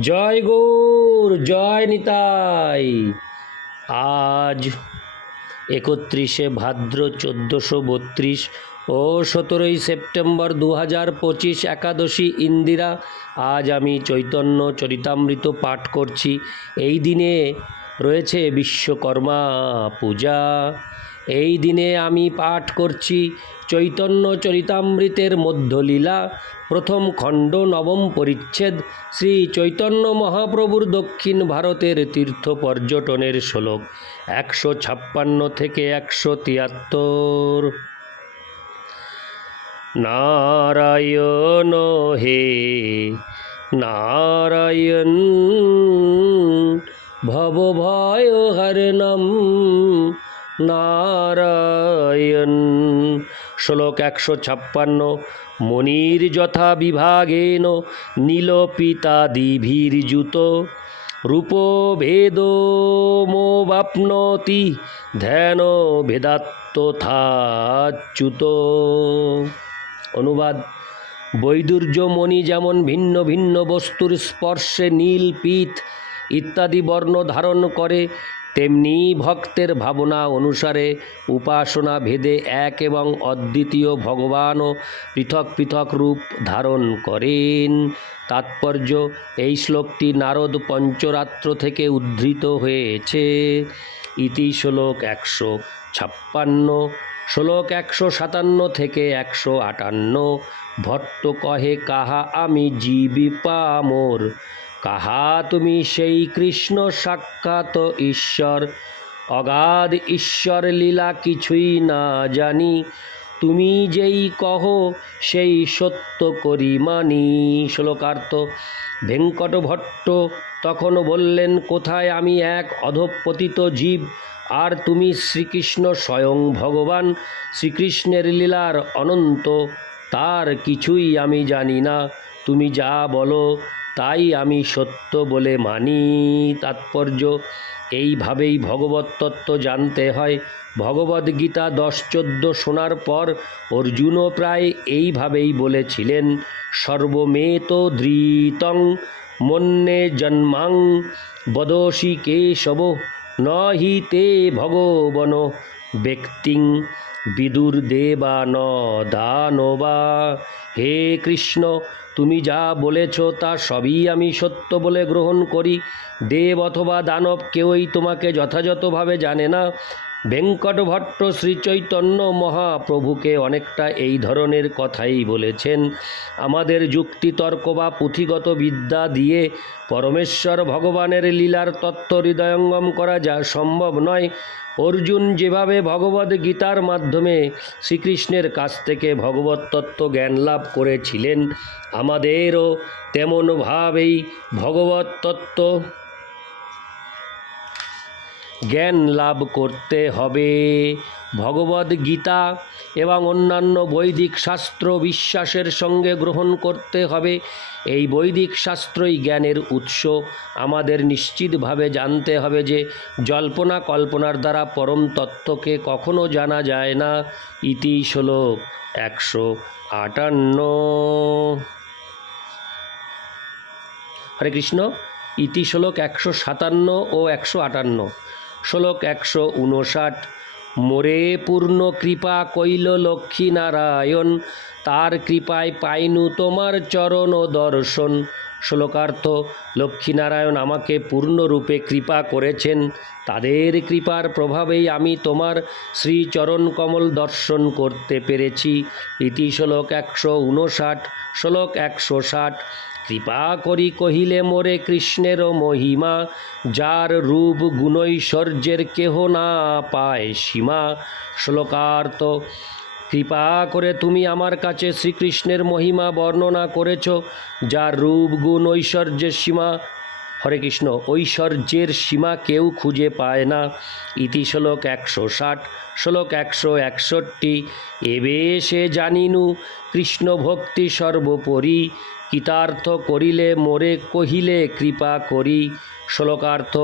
জয় গৌর, জয় নিতাই। আজ একত্রিশে ভাদ্র চোদ্দোশো বত্রিশ ও সতেরোই সেপ্টেম্বর দু হাজার পঁচিশ একাদশী ইন্দিরা, আজ আমি চৈতন্য চরিতামৃত পাঠ করছি। এই দিনে রয়েছে বিশ্বকর্মা পূজা। এই দিনে আমি পাঠ করছি চৈতন্য চরিতামৃতের মধ্যলীলা। প্রথম খণ্ড নবম পরিচ্ছেদ। শ্রী চৈতন্য মহাপ্রভুর দক্ষিণ ভারতের তীর্থ পর্যটনের শ্লোক। একশো ছাপ্পান্ন থেকে একশো তিয়াত্তর। নারায়ণ হে, নারায়ণ ভব ভয় হরণম নারায়ণ। শ্লোক একশো ছাপ্পান্ন, মনির যথা বিভাগেন নীলপিতাদিভির্যুত রূপভেদমোবাপ্নোতি ধ্যান ভেদাত্মথাচ্যুত অনুবাদ, বৈদুর্যমণি যেমন ভিন্ন ভিন্ন বস্তুর স্পর্শে নীল ইত্যাদি বর্ণ ধারণ করে, তেমনি ভক্তের ভাবনা অনুসারে উপাসনা ভেদে এক এবং অদ্বিতীয় ভগবানও পৃথক পৃথক রূপ ধারণ করেন। তাৎপর্য, এই শ্লোকটি নারদ পঞ্চরাত্র থেকে উদ্ধৃত হয়েছে। ইতি শ্লোক একশো ছাপ্পান্ন, শ্লোক একশো সাতান্ন থেকে একশো আটান্ন। ভট্ট কহে, কাহা আমি জীবি পামোর কাহা তুমি সেই কৃষ্ণ সাক্ষাৎ ঈশ্বর? অগাধ ঈশ্বর লীলা কিছুই না জানি। তুমি যেই কহ, সেই সত্য করি মানি। শ্লোকার্থ ভেঙ্কট ভট্ট তখন বললেন, কোথায় আমি এক অধপতিত জীব? আর তুমি শ্রীকৃষ্ণ স্বয়ং ভগবান। শ্রীকৃষ্ণের লীলার অনন্ত, তার কিছুই আমি জানি না। তুমি যা বলো তাই আমি সত্য বলে মানি। তাৎপর্য, এইভাবেই ভগবত তত্ত্ব জানতে হয়। ভগবদ্গীতা দশ চোদ্দ শোনার পর অর্জুনও প্রায় এইভাবেই বলেছিলেন, সর্বমেত ধৃতং মন্যে জন্মাং বদসি কেশব ন হি তে ভগবন ব্যক্তিং বিদুর দেবা ন দানবা, হে কৃষ্ণ তুমি যা বলেছ তা সবই আমি সত্য বলে গ্রহণ করি। দেব অথবা দানব কেউই তোমাকে যথাযথভাবে জানে না। ভেঙ্কট ভট্ট শ্রীচৈতন্য মহাপ্রভুকে অনেকটা এই ধরনের কথাই বলেছেন। আমাদের যুক্তিতর্ক বা পুঁথিগত বিদ্যা দিয়ে পরমেশ্বর ভগবানের লীলার তত্ত্ব হৃদয়ঙ্গম করা যা সম্ভব নয়, অর্জুন যেভাবে ভগবদ গীতার মাধ্যমে শ্রীকৃষ্ণের কাছ থেকে ভগবত তত্ত্ব জ্ঞান লাভ করেছিলেন, আমাদেরও তেমনভাবেই ভগবত তত্ত্ব জ্ঞান লাভ করতে হবে। ভগবদ গীতা এবং অন্যান্য বৈদিক শাস্ত্র বিশ্বাসের সঙ্গে গ্রহণ করতে হবে। এই বৈদিক শাস্ত্রই জ্ঞানের উৎস। আমাদের নিশ্চিতভাবে জানতে হবে যে জল্পনা কল্পনার দ্বারা পরম তত্ত্বকে কখনো জানা যায় না। ইতি শ্লোক একশো আটান্ন। হরে কৃষ্ণ, ইতি শ্লোক একশো সাতান্ন ও একশো আটান্ন। শ্লোক একশো উনষাট। মোরে পূর্ণ কৃপা কইল লক্ষ্মী নারায়ণ, তার কৃপায় পাইনু তোমার চরণ ও দর্শন। শ্লোকার্থ লক্ষ্মীনারায়ণ আমাকে পূর্ণরূপে কৃপা করেছেন। তাদের কৃপার প্রভাবেই আমি তোমার শ্রীচরণ কমল দর্শন করতে পেরেছি। ইতি শ্লোক একশো উনষাট, শ্লোক একশো ষাট। কৃপা করি কহিলে মোরে কৃষ্ণেরও মহিমা, যার রূপ গুণৈশ্বর্যের কেহ না পায় সীমা। শ্লোকার্থ, কৃপা করে তুমি আমার কাছে শ্রীকৃষ্ণের মহিমা বর্ণনা করেছ, যার রূপ গুণ ঐশ্বর্যের সীমা। হরে কৃষ্ণ, ঐশ্বর্যের সীমা কেউ খুঁজে পায় না। ইতি শ্লোক একশো ষাট, শ্লোক একশো একষট্টি। এবে সে জানিনু কৃষ্ণ ভক্তি সর্বোপরি। কৃতার্থ করিলে মোরে কহিলে কৃপা করি। শ্লোকার্থ,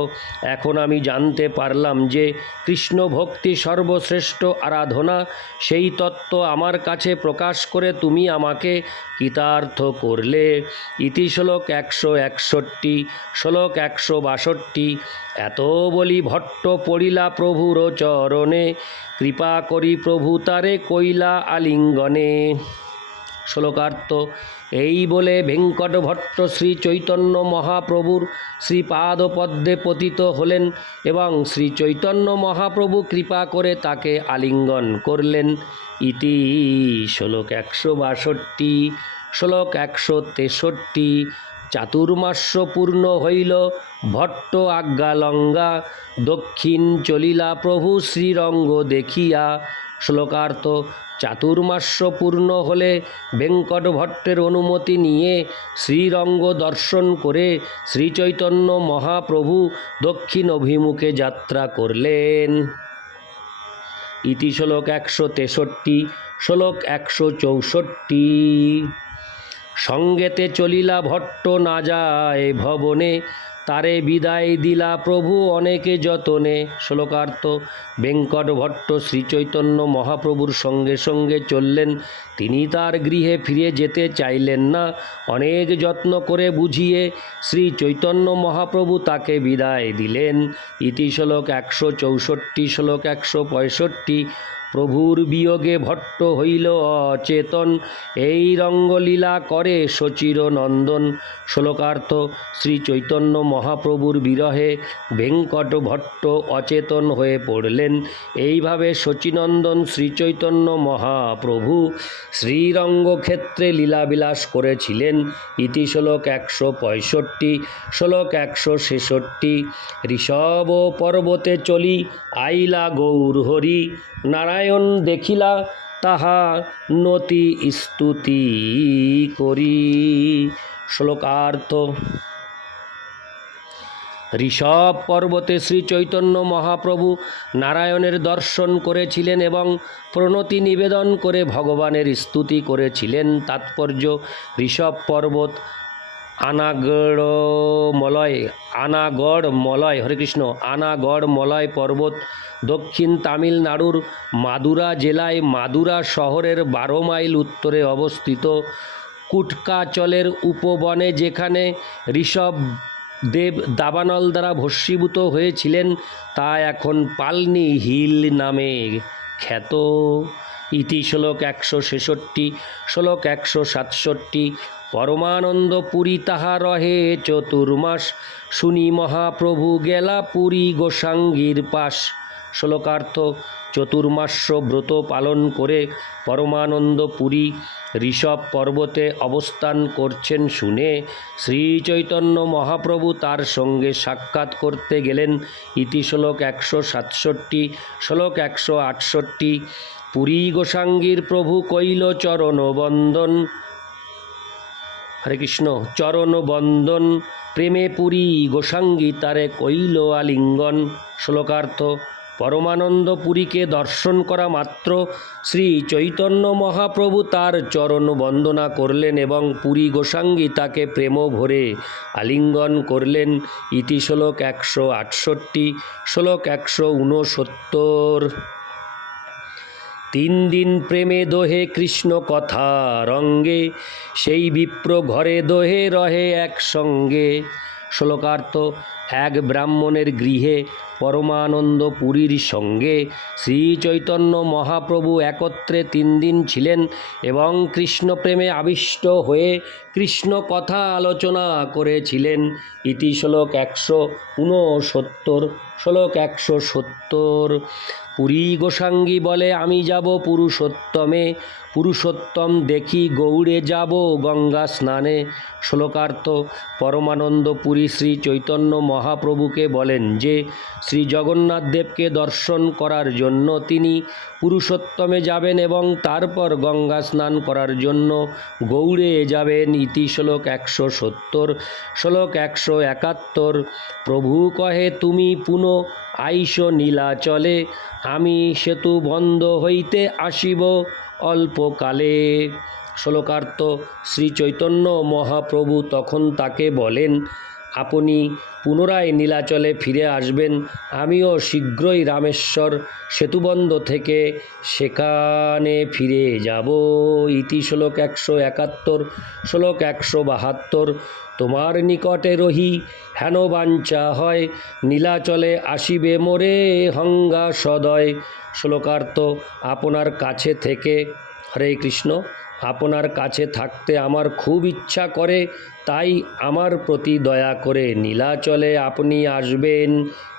এখন আমি জানতে পারলাম যে কৃষ্ণ ভক্তি সর্বশ্রেষ্ঠ আরাধনা, সেই তত্ত্ব আমার কাছে প্রকাশ করে তুমি আমাকে কৃতার্থ করলে। ইতি শ্লোক একশো একষট্টি, শ্লোক একশো বাষট্টি, এত বলি ভট্ট পড়িলা প্রভুর চরণে, কৃপা করি প্রভু তারে কইলা আলিঙ্গনে। শ্লোকার্থ। এই বলে ভেঙ্কট ভট্ট শ্রী চৈতন্য মহাপ্রভুর শ্রীপাদ পদ্মে পতিত হলেন এবং শ্রী চৈতন্য মহাপ্রভু কৃপা করে তাকে আলিঙ্গন করলেন। ইতি শ্লোক একশো বাষট্টি, শ্লোক একশো তেষট্টি, চাতুর্মাস্য পূর্ণ হইল, ভট্ট আজ্ঞালঙ্গা দক্ষিণ চলিলা প্রভু শ্রীরঙ্গ দেখিয়া শ্লোকার্থ চাতুর্মাস্য পূর্ণ হলে ভেঙ্কট ভট্টের অনুমতি নিয়ে শ্রীরঙ্গ দর্শন করে শ্রীচৈতন্য মহাপ্রভু দক্ষিণ অভিমুখে যাত্রা করলেন। ইতি শ্লোক একশো তেষট্টি, শ্লোক একশো চৌষট্টি। সঙ্গেতে চলিলা ভট্ট না যায় ভবনে তারে বিদায় দিলা প্রভু অনেকে যতনে। শ্লোকার্থ বেঙ্কট ভট্ট শ্রীচৈতন্য মহাপ্রভুর সঙ্গে সঙ্গে চললেন। তিনি তার গৃহে ফিরে যেতে চাইলেন না। অনেক যত্ন করে বুঝিয়ে শ্রী চৈতন্য মহাপ্রভু তাকে বিদায় দিলেন। ইতি শ্লোক একশো চৌষট্টি, শ্লোক একশো পঁয়ষট্টি। প্রভুর বিয়োগে ভট্ট হইল অচেতন। এই রঙ্গলীলা করে সচির নন্দন শ্লোকার্থ শ্রী চৈতন্য মহাপ্রভুর বিরহে ভেঙ্কট ভট্ট অচেতন হয়ে পড়লেন। এইভাবে শচীনন্দন শ্রীচৈতন্য মহাপ্রভু শ্রীরঙ্গক্ষেত্রে লীলাবিলাস করেছিলেন। ইতি শ্লোক একশো পঁয়ষট্টি, শ্লোক একশো ছেষট্টি। ঋষভ পর্বতে চলি, আইলা গৌর হরি নারায়ণ দেখিলা তাহা নতি স্তুতি করি। শ্লোকার্থ। ঋষভ পর্বতে শ্রী চৈতন্য মহাপ্রভু নারায়ণের দর্শন করেছিলেন এবং প্রণতি নিবেদন করে ভগবানের স্তুতি করেছিলেন। তাৎপর্য, ঋষভ পর্বত আনাগড় মলয় আনাগড় মলয় হরে কৃষ্ণ আনাগড় মলয় পর্বত, দক্ষিণ তামিলনাড়ুর মাদুরা জেলায় মাদুরা শহরের বারো মাইল উত্তরে অবস্থিত কুটকাচলের উপবনে যেখানে ঋষভ দেব দাবানল দ্বারা ভস্মীভূত হয়েছিলেন, তা এখন পালনি হিল নামে খ্যাত। ইতি শ্লোক একশো ছেষট্টি, শ্লোক একশো সাতষট্টি, পরমানন্দ পুরী তাহা রহে চতুর্মাস, শুনি মহাপ্রভু গেলা পুরী গোসাঙ্গীর পাশ। শ্লোকার্থ চতুর্মাস্য ব্রত পালন করে পরমানন্দ পুরী ঋষভ পর্বতে অবস্থান করছেন শুনে শ্রী চৈতন্য মহাপ্রভু তার সঙ্গে সাক্ষাৎ করতে গেলেন। ইতি শ্লোক একশো সাতষট্টি, শ্লোক একশো আটষট্টি। পুরী গোসাঙ্গীর প্রভু কৈল চরণ বন্দন হরে কৃষ্ণ চরণ বন্দন প্রেমে পুরী গোসাঙ্গী তারে কৈল আলিঙ্গন। শ্লোকার্থ পরমানন্দ পুরীকে দর্শন করা মাত্র। শ্রী চৈতন্য মহাপ্রভু তার চরণ বন্দনা করলেন এবং পুরী গোসাঙ্গী তাকে প্রেম ভরে আলিঙ্গন করলেন। ইতি শ্লোক একশো আটষট্টি, শ্লোক একশো ঊনসত্তর। তিন দিন প্রেমে দোহে কৃষ্ণ কথা রঙ্গে, সেই বিপ্র ঘরে দোহে রহে একসঙ্গে। শ্লোকার্থ, এক ব্রাহ্মণের গৃহে পরমানন্দ পুরীর সঙ্গে শ্রী চৈতন্য মহাপ্রভু একত্রে তিন দিন ছিলেন এবং কৃষ্ণ প্রেমে আবিষ্ট হয়ে কৃষ্ণ কথা আলোচনা করেছিলেন। ইতি শ্লোক একশো ঊনসত্তর, শ্লোক একশো সত্তর। পুরী গোসাঙ্গী বলে, আমি যাব পুরুষোত্তমে, পুরুষোত্তম দেখি গৌড়ে যাব গঙ্গা স্নানে। শ্লোকার্থ পরমানন্দ পুরী শ্রী চৈতন্য মহাপ্রভুকে বলেন যে শ্রী জগন্নাথ দেবকে দর্শন করার জন্য তিনি পুরুষোত্তমে যাবেন এবং তারপর গঙ্গা স্নান করার জন্য গৌড়ে যাবেন। ইতি শ্লোক একশো সত্তর, শ্লোক একশো একাত্তর। প্রভু কহে, তুমি পুনঃ, আইস নীলাচলে, আমি সেতু বন্ধ হইতে আসিব অল্পকালে। শ্লোকার্থ শ্রী চৈতন্য মহাপ্রভু তখন তাকে বলেন আপনি পুনরায় নীলাচলে ফিরে আসবেন। আমিও শীঘ্রই রামেশ্বর সেতুবন্ধ থেকে সেখানে ফিরে যাব। ইতি শ্লোক একশো একাত্তর, শ্লোক একশো বাহাত্তর। তোমার নিকটে রহি, হেন বাঞ্ছা হয়। নীলাচলে আসিবে মোরে হঙ্গা সদয়। শ্লোকার্থ, আপনার কাছে থেকে হরে কৃষ্ণ। আপনার কাছে থাকতে আমার খুব ইচ্ছা করে, তাই আমার প্রতি দয়া করে নীলাচলে আপনি আসবেন।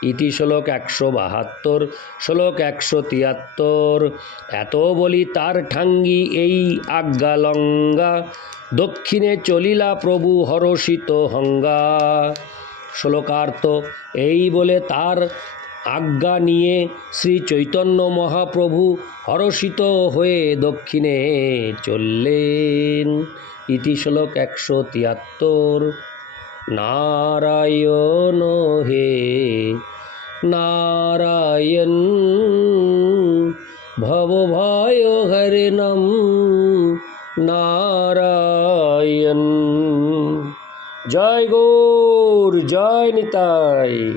ইতি শ্লোক একশো বাহাত্তর, শ্লোক একশো তিয়াত্তর। এত বলি তার ঠাঙ্গি এই আজ্ঞা লঙ্গা দক্ষিণে চলিলা প্রভু হরষিত হঙ্গা। শ্লোকার্থ, এই বলে তার আজ্ঞা নিয়ে শ্রী চৈতন্য মহাপ্রভু হরষিত হয়ে দক্ষিণে চললেন। ইতি শ্লোক একশো তিয়াত্তর। নারায়ণ হে নারায়ণ, ভব ভয় হরে নম নারায়ণ। জয় গৌর, জয় নিতাই।